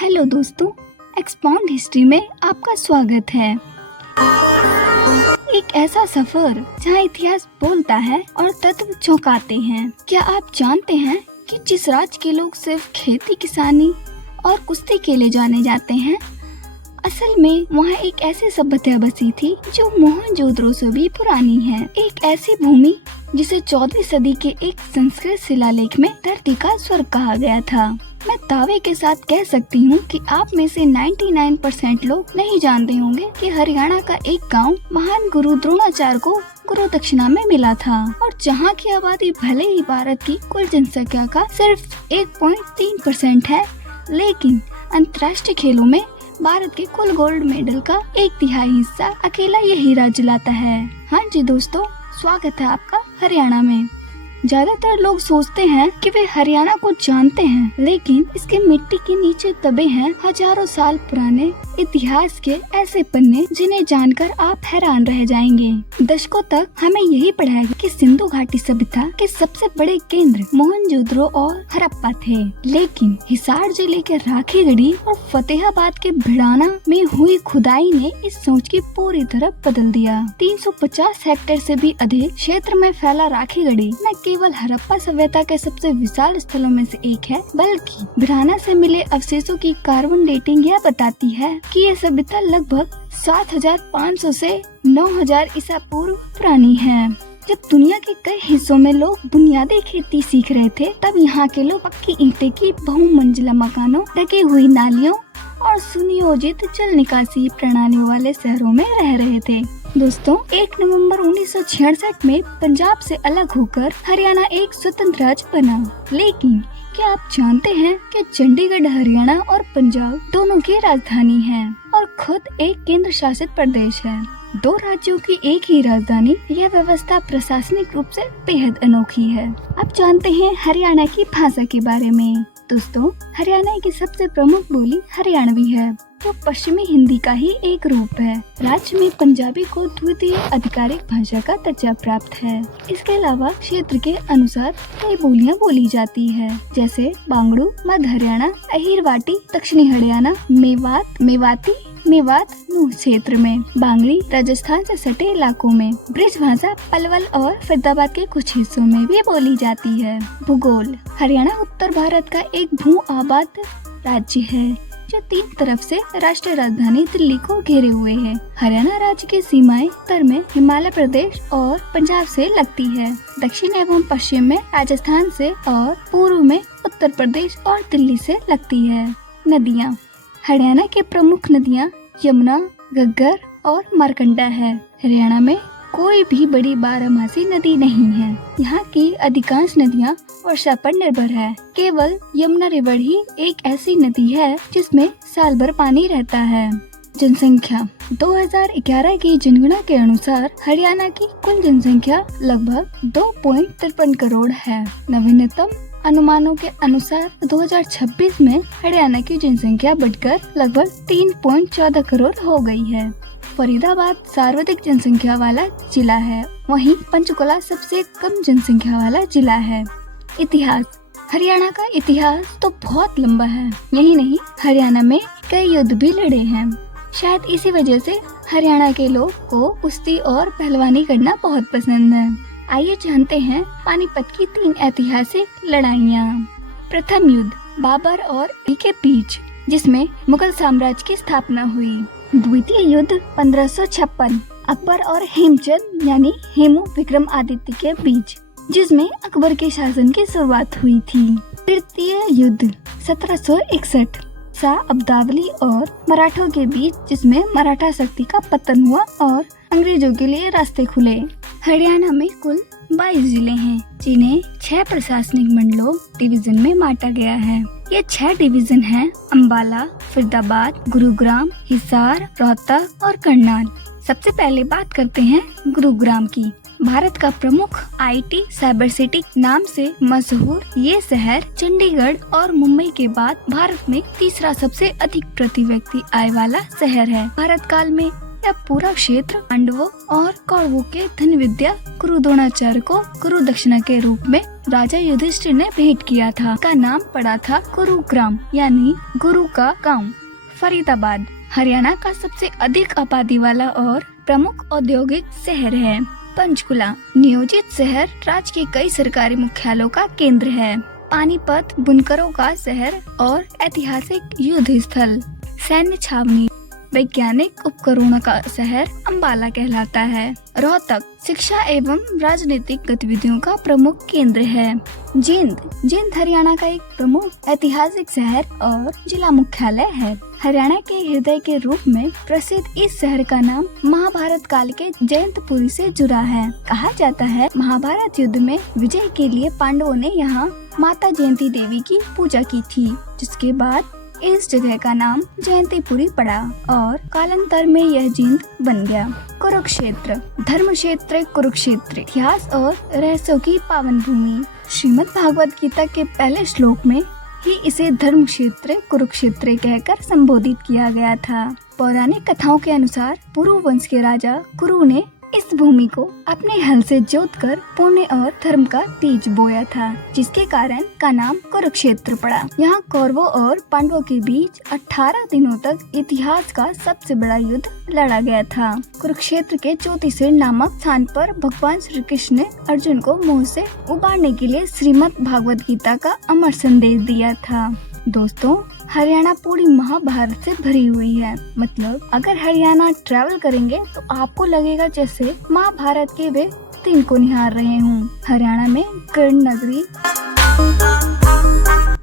Hello दोस्तों, expound history में आपका स्वागत है। एक ऐसा सफर जहां इतिहास बोलता है और तत्व चौंकाते हैं। क्या आप जानते हैं कि जिस राज्य के लोग सिर्फ खेती किसानी और कुश्ती के लिए जाने जाते हैं, असल में वहाँ एक ऐसी सभ्यता बसी थी जो मोहनजोदड़ो से भी पुरानी है। एक ऐसी भूमि जिसे 14वीं सदी के एक संस्कृत शिलालेख में धरती का स्वर्ग कहा गया था। मैं दावे के साथ कह सकती हूँ कि आप में से 99% लोग नहीं जानते होंगे कि हरियाणा का एक गांव महान गुरु द्रोणाचार्य को गुरु दक्षिणा में मिला था, और जहाँ की आबादी भले ही भारत की कुल जनसंख्या का सिर्फ 1.3% है, लेकिन अंतर्राष्ट्रीय खेलों में भारत के कुल गोल्ड मेडल का 1/3 हिस्सा अकेला यही राज्य लाता है। हाँ जी दोस्तों, स्वागत है आपका हरियाणा में। ज्यादातर लोग सोचते हैं कि वे हरियाणा को जानते हैं, लेकिन इसके मिट्टी के नीचे दबे हैं हजारों साल पुराने इतिहास के ऐसे पन्ने जिन्हें जानकर आप हैरान रह जाएंगे। दशकों तक हमें यही पढ़ाया गया कि सिंधु घाटी सभ्यता के सबसे बड़े केंद्र मोहनजोदड़ो और हड़प्पा थे, लेकिन हिसार जिले के राखीगढ़ी और फतेहाबाद के भिड़ाना में हुई खुदाई ने इस सोच की पूरी तरह बदल दिया। 350 हेक्टेयर से भी अधिक क्षेत्र में फैला राखीगढ़ी न केवल हड़प्पा सभ्यता के सबसे विशाल स्थलों में से एक है, बल्कि भिड़ाना से मिले अवशेषों की कार्बन डेटिंग यह बताती है कि यह सभ्यता लगभग 7500 से 9000 ईसा पूर्व पुरानी है। जब दुनिया के कई हिस्सों में लोग बुनियादी खेती सीख रहे थे, तब यहाँ के लोग पक्की ईंटें की बहुमंजिला मकानों, ढकी हुई नालियों और सुनियोजित जल निकासी प्रणालियों वाले शहरों में रह रहे थे। दोस्तों, 1 नवंबर 1966 में पंजाब से अलग होकर हरियाणा एक स्वतंत्र राज्य बना। लेकिन क्या आप जानते हैं कि चंडीगढ़ हरियाणा और पंजाब दोनों की राजधानी है और खुद एक केंद्र शासित प्रदेश है। 2 राज्यों की एक ही राजधानी, यह व्यवस्था प्रशासनिक रूप से बेहद अनोखी है। अब जानते हैं हरियाणा की भाषा के बारे में। दोस्तों, हरियाणा की सबसे प्रमुख बोली हरियाणवी है, जो पश्चिमी हिंदी का ही एक रूप है। राज्य में पंजाबी को द्वितीय आधिकारिक भाषा का दर्जा प्राप्त है। इसके अलावा क्षेत्र के अनुसार कई बोलियां बोली जाती है, जैसे बांगड़ू मध्य हरियाणा, अहिरवाटी दक्षिणी हरियाणा, मेवात नूह क्षेत्र में, बांगड़ी राजस्थान से सटे इलाकों में, ब्रिज भाषा पलवल और फरीदाबाद के कुछ हिस्सों में भी बोली जाती है। भूगोल: हरियाणा उत्तर भारत का एक भू आबाद राज्य है जो 3 तरफ से राष्ट्रीय राजधानी दिल्ली को घेरे हुए है। हरियाणा राज्य की सीमाएं उत्तर में हिमाचल प्रदेश और पंजाब से लगती है, दक्षिण एवं पश्चिम में राजस्थान से और पूर्व में उत्तर प्रदेश और दिल्ली से लगती है। नदियाँ: हरियाणा के प्रमुख नदियाँ यमुना, घग्गर और मारकंडा है। हरियाणा में कोई भी बड़ी बारहमासी नदी नहीं है। यहाँ की अधिकांश नदियाँ वर्षा पर निर्भर है। केवल यमुना रिवर ही एक ऐसी नदी है जिसमें साल भर पानी रहता है। जनसंख्या: 2011 की जनगणना के अनुसार हरियाणा की कुल जनसंख्या लगभग 2.53 करोड़ है। नवीनतम अनुमानों के अनुसार 2026 में हरियाणा की जनसंख्या बढ़कर लगभग 3.14 करोड़ हो गई है। फरीदाबाद सर्वाधिक जनसंख्या वाला जिला है, वहीं पंचकुला सबसे कम जनसंख्या वाला जिला है। इतिहास: हरियाणा का इतिहास तो बहुत लंबा है। यही नहीं, हरियाणा में कई युद्ध भी लड़े हैं। शायद इसी वजह से हरियाणा के लोग को कुश्ती और पहलवानी करना बहुत पसंद है। आइए जानते हैं पानीपत की 3 ऐतिहासिक लड़ाइयाँ। प्रथम युद्ध बाबर और अली के बीच, जिसमें मुगल साम्राज्य की स्थापना हुई। द्वितीय युद्ध 1556 अकबर और हेमचंद यानी हेमू विक्रम आदित्य के बीच, जिसमें अकबर के शासन की शुरुआत हुई थी। तृतीय युद्ध 1761 शाह अब्दाली और मराठों के बीच, जिसमें मराठा शक्ति का पतन हुआ और अंग्रेजों के लिए रास्ते खुले। हरियाणा में कुल 22 जिले हैं, जिन्हें 6 प्रशासनिक मंडलों डिवीजन में बांटा गया है। ये 6 डिवीजन हैं: अंबाला, फरीदाबाद, गुरुग्राम, हिसार, रोहतक और करनाल। सबसे पहले बात करते हैं गुरुग्राम की। भारत का प्रमुख आईटी साइबर सिटी नाम से मशहूर ये शहर चंडीगढ़ और मुंबई के बाद भारत में तीसरा सबसे अधिक प्रति व्यक्ति आय वाला शहर है। भारत काल में यह पूरा क्षेत्र पांडवों और कौरवों के धन विद्या गुरु द्रोणाचार्य को गुरु दक्षिणा के रूप में राजा युधिष्ठिर ने भेंट किया था। का नाम पड़ा था गुरुग्राम, यानी गुरु का गांव। फरीदाबाद हरियाणा का सबसे अधिक आबादी वाला और प्रमुख औद्योगिक शहर है। पंचकुला नियोजित शहर, राज्य के कई सरकारी मुख्यालयों का केंद्र है। पानीपत बुनकरों का शहर और ऐतिहासिक युद्ध स्थल। सैन्य छावनी, वैज्ञानिक उपकरणों का शहर अम्बाला कहलाता है। रोहतक शिक्षा एवं राजनीतिक गतिविधियों का प्रमुख केंद्र है। जींद हरियाणा का एक प्रमुख ऐतिहासिक शहर और जिला मुख्यालय है। हरियाणा के हृदय के रूप में प्रसिद्ध इस शहर का नाम महाभारत काल के जयंतपुरी से जुड़ा है। कहा जाता है महाभारत युद्ध में विजय के लिए पांडवों ने यहाँ माता जयंती देवी की पूजा की थी, जिसके बाद इस जगह का नाम जयंतीपुरी पड़ा और कालांतर में यह जींद बन गया। कुरुक्षेत्र धर्म क्षेत्र कुरुक्षेत्र, इतिहास और रहस्यों की पावन भूमि। श्रीमद् भागवत गीता के पहले श्लोक में ही इसे धर्म क्षेत्र कुरुक्षेत्र कहकर संबोधित किया गया था। पौराणिक कथाओं के अनुसार पुरु वंश के राजा कुरु ने इस भूमि को अपने हल से जोतकर पुण्य और धर्म का बीज बोया था, जिसके कारण का नाम कुरुक्षेत्र पड़ा। यहाँ कौरवों और पांडवों के बीच 18 दिनों तक इतिहास का सबसे बड़ा युद्ध लड़ा गया था। कुरुक्षेत्र के ज्योतिषिर नामक स्थान पर भगवान श्री कृष्ण ने अर्जुन को मोह से उबारने के लिए श्रीमद् भागवत गीता का अमर संदेश दिया था। दोस्तों, हरियाणा पूरी महाभारत से भरी हुई है। मतलब अगर हरियाणा ट्रैवल करेंगे तो आपको लगेगा जैसे महाभारत के वे सीन को निहार रहे हूँ। हरियाणा में कर्ण नगरी,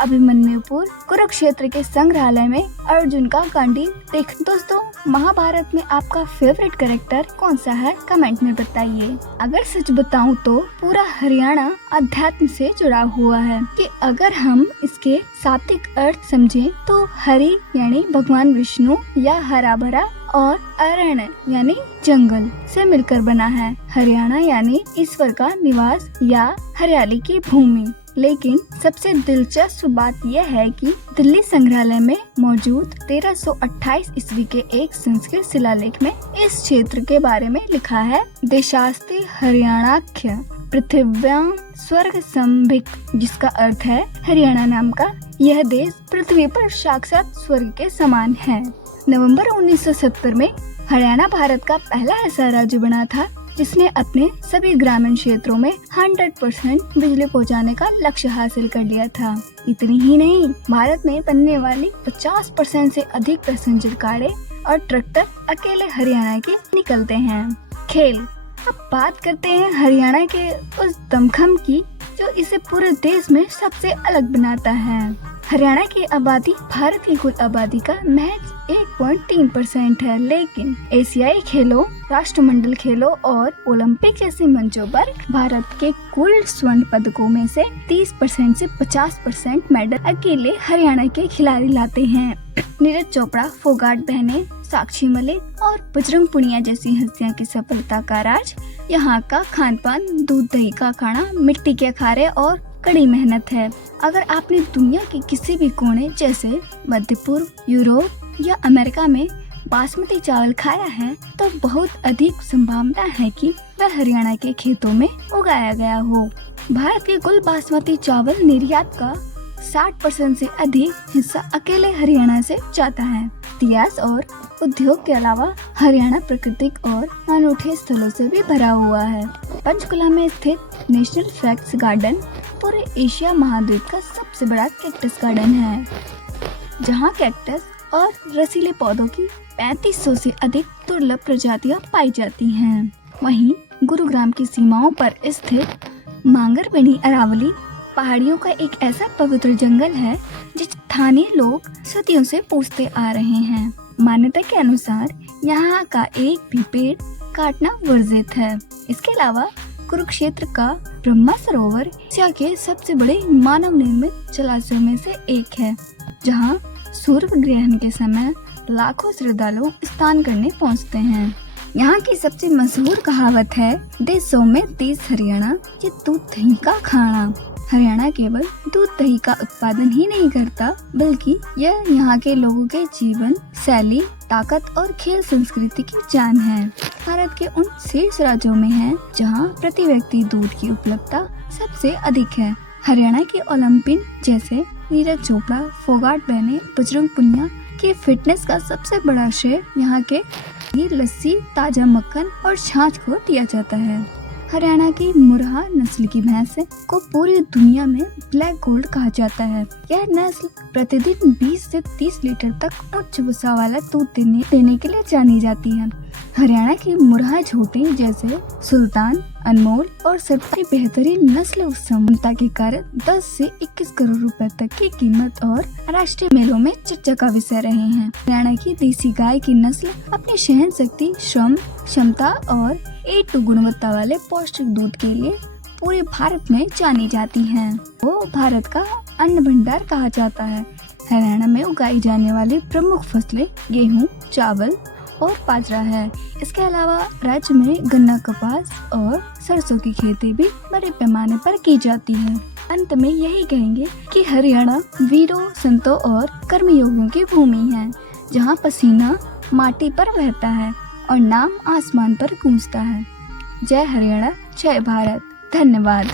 अभिमन्युपुर, कुरुक्षेत्र के संग्रहालय में अर्जुन का कांडी देख। दोस्तों, महाभारत में आपका फेवरेट कैरेक्टर कौन सा है, कमेंट में बताइए। अगर सच बताऊं तो पूरा हरियाणा अध्यात्म से जुड़ा हुआ है कि अगर हम इसके शाब्दिक अर्थ समझें तो हरि यानी भगवान विष्णु या हरा भरा और अरण्य यानी जंगल से मिलकर बना है। हरियाणा यानी ईश्वर का निवास या हरियाली की भूमि। लेकिन सबसे दिलचस्प बात यह है कि दिल्ली संग्रहालय में मौजूद 1328 ईस्वी के एक संस्कृत शिलालेख में इस क्षेत्र के बारे में लिखा है, देशास्ति हरियाणाख्य पृथिव्यां स्वर्ग संभिक, जिसका अर्थ है हरियाणा नाम का यह देश पृथ्वी पर साक्षात स्वर्ग के समान है। नवंबर 1970 में हरियाणा भारत का पहला ऐसा राज्य बना था जिसने अपने सभी ग्रामीण क्षेत्रों में 100% बिजली पहुंचाने का लक्ष्य हासिल कर लिया था। इतनी ही नहीं, भारत में बनने वाली 50% से अधिक पैसेंजर कारें और ट्रैक्टर अकेले हरियाणा के निकलते हैं। खेल, अब बात करते हैं हरियाणा के उस दमखम की जो इसे पूरे देश में सबसे अलग बनाता है। हरियाणा की आबादी भारत की कुल आबादी का महज 1.3% है, लेकिन एशियाई खेलों, राष्ट्रमंडल खेलों और ओलंपिक जैसे मंचों पर भारत के कुल स्वर्ण पदकों में से 30% से 50% मेडल अकेले हरियाणा के खिलाड़ी लाते हैं। नीरज चोपड़ा, फोगाट बहनें, साक्षी मलिक और बजरंग पुनिया जैसी हस्तियां की सफलता का राज यहाँ का खान पान, दूध दही का खाना, मिट्टी के अखाड़े और कड़ी मेहनत है। अगर आपने दुनिया के किसी भी कोने जैसे मध्य पूर्व, यूरोप या अमेरिका में बासमती चावल खाया है तो बहुत अधिक संभावना है कि वह हरियाणा के खेतों में उगाया गया हो। भारत के कुल बासमती चावल निर्यात का 60% से अधिक हिस्सा अकेले हरियाणा से जाता है। इतिहास और उद्योग के अलावा हरियाणा प्राकृतिक और अनूठे स्थलों से भी भरा हुआ है। पंचकुला में स्थित नेशनल फ्लैक्स गार्डन पूरे एशिया महाद्वीप का सबसे बड़ा कैक्टस गार्डन है, जहाँ कैक्टस और रसीले पौधों की 3500 से अधिक दुर्लभ प्रजातियां पाई जाती हैं। वहीं गुरुग्राम की सीमाओं पर स्थित मांगरबनी अरावली पहाड़ियों का एक ऐसा पवित्र जंगल है जिस स्थानीय लोग सदियों से पूजते आ रहे हैं। मान्यता के अनुसार यहाँ का एक भी पेड़ काटना वर्जित है। इसके अलावा कुरुक्षेत्र का ब्रह्मा सरोवर एशिया के सबसे बड़े मानव निर्मित जलाशयों में से एक है, जहाँ सूर्य ग्रहण के समय लाखों श्रद्धालु स्नान करने पहुँचते हैं। यहाँ की सबसे मशहूर कहावत है, देशों में देश हरियाणा, ये दूध दही का खाना। हरियाणा केवल दूध दही का उत्पादन ही नहीं करता, बल्कि यह यहाँ के लोगों के जीवन शैली, ताकत और खेल संस्कृति की जान है। भारत के उन शीर्ष राज्यों में है जहाँ प्रति व्यक्ति दूध की उपलब्धता सबसे अधिक है। हरियाणा के ओलंपियन जैसे नीरज चोपड़ा, फोगाट बहने, बजरंग पुनिया की फिटनेस का सबसे बड़ा श्रेय यहाँ के लस्सी, ताजा मक्खन और छाछ को दिया जाता है। हरियाणा की मुर्हा नस्ल की भैंस को पूरी दुनिया में ब्लैक गोल्ड कहा जाता है। यह नस्ल प्रतिदिन 20 से 30 लीटर तक उच्च वसा वाला दूध देने के लिए जानी जाती है। हरियाणा की मुर्हा झोटी जैसे सुल्तान, अनमोल और सरदारी बेहतरीन नस्ल क्षमता के कारण 10 से 21 करोड़ रुपए तक की कीमत और राष्ट्रीय मेलों में चर्चा का विषय रहे हैं। हरियाणा की देसी गाय की नस्ल अपनी सहन शक्ति, श्रम क्षमता और A2 गुणवत्ता वाले पौष्टिक दूध के लिए पूरे भारत में जानी जाती हैं। वो भारत का अन्न भंडार कहा जाता है। हरियाणा में उगाई जाने वाली प्रमुख फसलें गेहूं, चावल और बाजरा है। इसके अलावा राज्य में गन्ना, कपास और सरसों की खेती भी बड़े पैमाने पर की जाती है। अंत में यही कहेंगे कि हरियाणा वीरों, संतों और कर्मयोगियों की भूमि है, जहां पसीना माटी पर बहता है और नाम आसमान पर गूंजता है। जय हरियाणा, जय भारत। धन्यवाद।